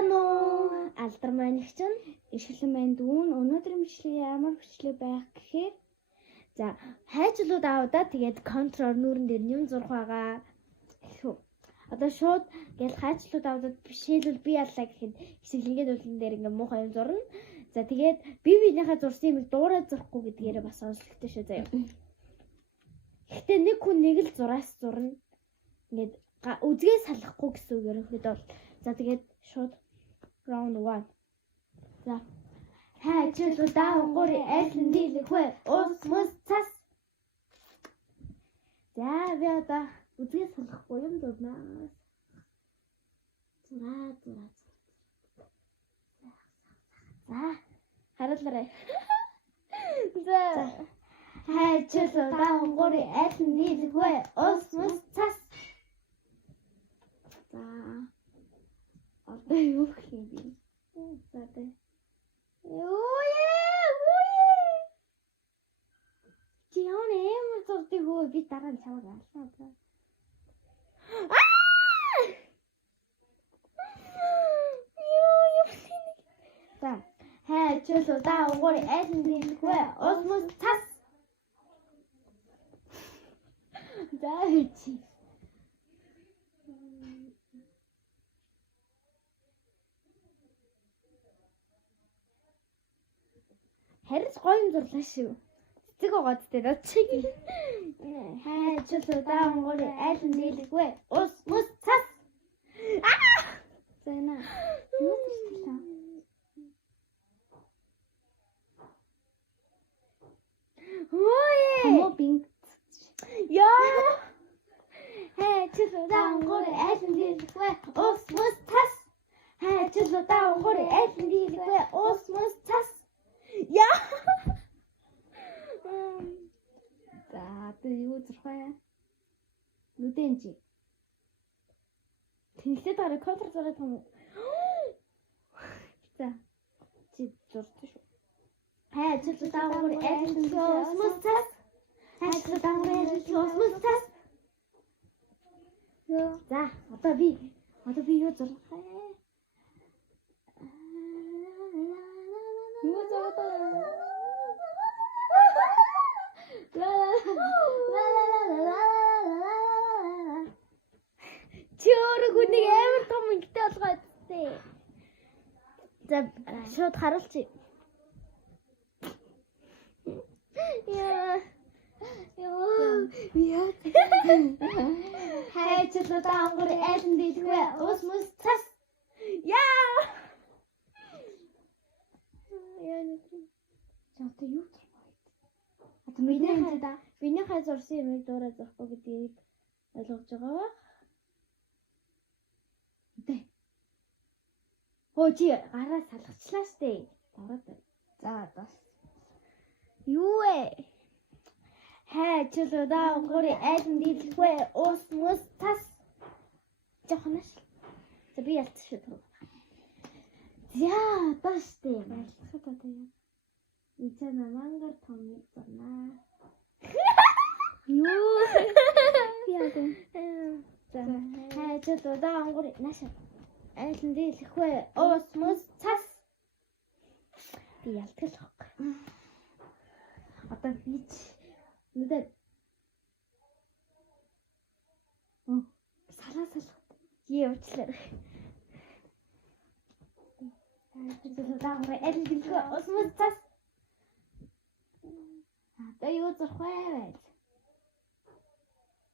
Сайн уу? Алдар маань их чинь ишлэн байна дүүн. Өнөөдрийн бичлэг ямар бичлэг байх гэхээр за хайчлууд аавда тэгээд контрол нүүрэн дээр юм зурх байгаа. Одоо шууд гэл хайчлууд аавдад бишээлвэл би яллаа гэхэд хэсэглэнгээд үлэн дээр ингээ муухай юм зурна. За тэгээд биенийхээ зурсан юмыг дуурай зурхгүй гэдгээрээ бас онцлогтой шүү заяа. Гэхдээ нэг хүн нэг л зураас зурна. Ингээд үзгээ салахгүй гэсэн үг ерөнхийдөө бол. За тэгээд шууд round 1. За хайчлууд аавгуурь айлын дийлэхвэ ус мус цас. За би одоо үзгээ салахгүй юм дурнаа. Зураа. За харуулаарай. За хайчлууд аавгуурь айлын дийлэхвэ ус мус цас. За одоо юу хийх вэ? За тэ. Чи яа нэ зурдаг хөө би дараа нь чамайг аллаа. За хайчлууд аавгуурь айлын дийлэхвэ ус мус цас. За чи харин гоё юм зурлаа шүү. Цэцэг байгаа гэдэг нөө чиг. Хайчлууд аавгуурь айлын дийлэхвэ ус мус цас. Зэна. Юу хэлсэн? Ой! Хамаа бинг. Яа! Хайчлууд аавгуурь айлын дийлэхвэ ус мус цас. Хайчлууд аавгуурь айлын дийлэхвэ ус мус цас. Яа! За одоо юу зурх вэ? Нүдэнжи. Тэнхлээд гараа контр зураад юм уу? За чи зурдаг шүү. Хайчлууд аавгуурь айлын дийлэхвэ ус мус цас. Хайчлууд аавгуурь айлын дийлэхвэ ус мус цас. За одоо би юу зурх вэ? Юу зурх вэ? Чөөр хүнийг амар том ингэтэй болгоо дээ. За шууд харуулчих. Яа. Хайчлууд аавгуурь айлын дийлэхвэ ус мус цас. Яа. Яа нэг. Чамтай юу зурх вэ? Одоо минийхээ зурсан юмыг дуурай зурхгүй гэдгийг ойлгож байгаа ба? Тэ. Хөө чи гараа салгачлаа штэ. Дараад. За одоо. Юу вэ? Хайчлууд аавгуурь айлын дийлэхвэ ус мус цас. Жохнаш. За би ялцчих шүү. За одоо штэ. Байлцахад одоо яа. Ичана мангар томыг зурнаа. Юу? Яа. За хайчлууд аавгуурь нааш. Айлын дийлэхвэ ус мус цас. Би ялтгалах. Одоо бич нүдэ. Салаа. Явчлаа. Хайчлууд аавгуурь айлын дийлэхвэ ус мус цас. Одоо юу зурх вэ?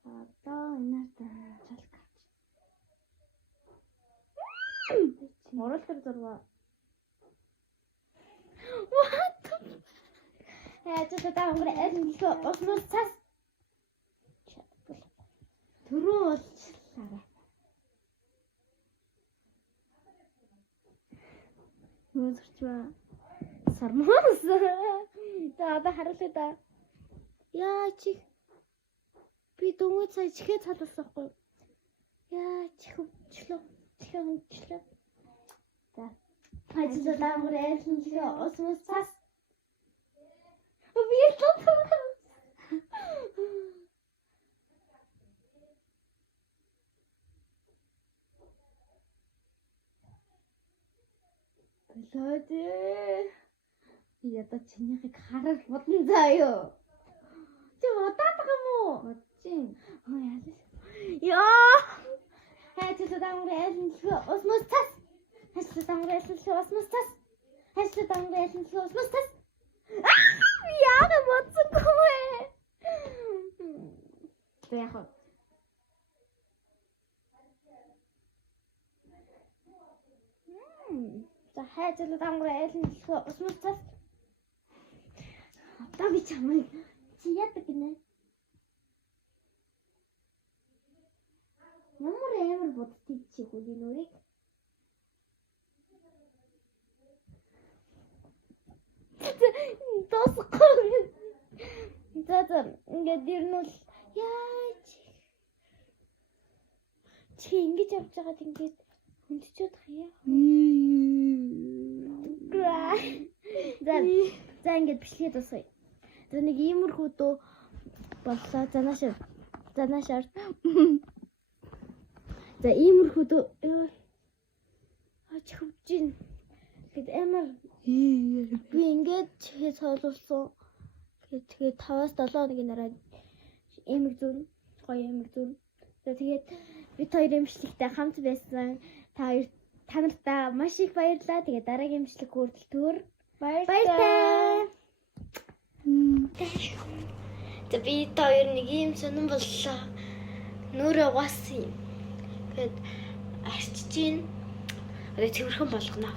Одоо энэт чалкач. Моролтор зурваа. What? Хайчлууд аавгуурь айлын дийлэхвэ ус мус цас. Төрөө болчихлаа. Юу зурч вэ? Сармаас. За одоо харуулъя да. Яа чи би дөнгөж сая чихээ цалуулсахгүй. Яа чихвчлээ. За хайчлууд аавгуурь айлын дийлэхвэ ус мус цас. Би тоо. Болоод би ядаа чинийхийг хараад бодно заяа. Чи удаад байгаа юм уу? Бодчих. Яа. Хайцлаа дангар айлнлээ. Осмос тас. Хайцлаа дангар айлнлээ. Осмос тас. Хайцлаа дангар айлнлээ. Осмос тас. Яа бодсонгүй. Яах вэ? За хайцлаа дангар айлнлээ. Осмос тас. Одоо би чамайг чи яадаг гинэ? Ямар бодтыг чи хөлийн нүрийг? Тосгоо. За ингээд ирнүүл яаж чи ингэж явж байгаад ингээд хүндчихэд хаяа. За ингээд бичлэгээ дуусгая. За нэг иймэрхүү дөө боллоо. Занаашаар. За иймэрхүү дөө ач хөвжин. Гэт амар би ингээд чихээ цоолуулсан. Тэгээд 5-7 хоногийн дараа эмэг зүрн, гоё эмэг зүрн. За тэгээд бид хоёр эмчлэгтэй хамт байсан. Та нартай маш их баярлалаа. Тэгээд дараагийн эмчлэг хүртэл төр баярлалаа. За би хоёр нэг юм сонирн боллоо. Нүрээ угаасан юм. Тэгэд арчиж гин. Одоо цэвэрхэн болгоно.